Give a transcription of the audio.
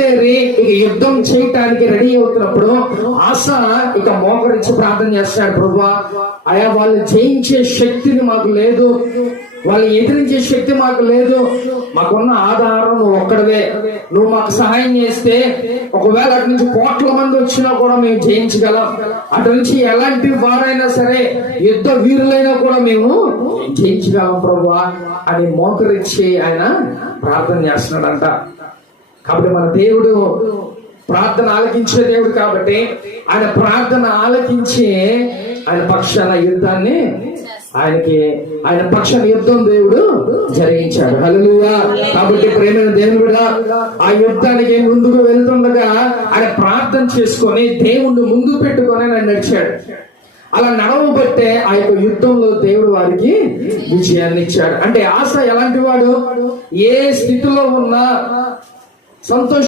బయలుదేరి ఇక యుద్ధం చేయటానికి రెడీ అవుతున్నప్పుడు ఆశ ఇక మోకరించి ప్రార్థన చేస్తాడు. ప్రభువా, అయా వాళ్ళు జయించే శక్తిని మాకు లేదు, వాళ్ళు ఎదిరించే శక్తి మాకు లేదు, మాకున్న ఆధారం నువ్వు ఒక్కడవే. నువ్వు మాకు సహాయం చేస్తే ఒకవేళ అటు నుంచి కోట్ల మంది వచ్చినా కూడా మేము జయించగలం, అటు నుంచి ఎలాంటి వారైనా సరే యుద్ధ వీరులైనా కూడా మేము జయించగలం ప్రభువా అని మోకరించి ఆయన ప్రార్థన చేస్తున్నాడంట. కాబట్టి మన దేవుడు ప్రార్థన ఆలకించే దేవుడు కాబట్టి ఆయన ప్రార్థన ఆలకించి ఆయన పక్షాన యుద్ధాన్ని ఆయన పక్షాన యుద్ధం దేవుడు జరిగించాడు. హల్లెలూయా. కాబట్టి ప్రేమైన దేవుడు కూడా ఆ యుద్ధానికి ముందుకు వెళ్తుండగా ఆయన ప్రార్థన చేసుకొని దేవుణ్ణి ముందు పెట్టుకొని ఆయన నడిచాడు. అలా నడవబట్టే ఆ యొక్క యుద్ధంలో దేవుడు వారికి విజయాన్ని ఇచ్చాడు. అంటే ఆశ ఎలాంటి వాడు, ఏ స్థితిలో ఉన్నా సంతోషం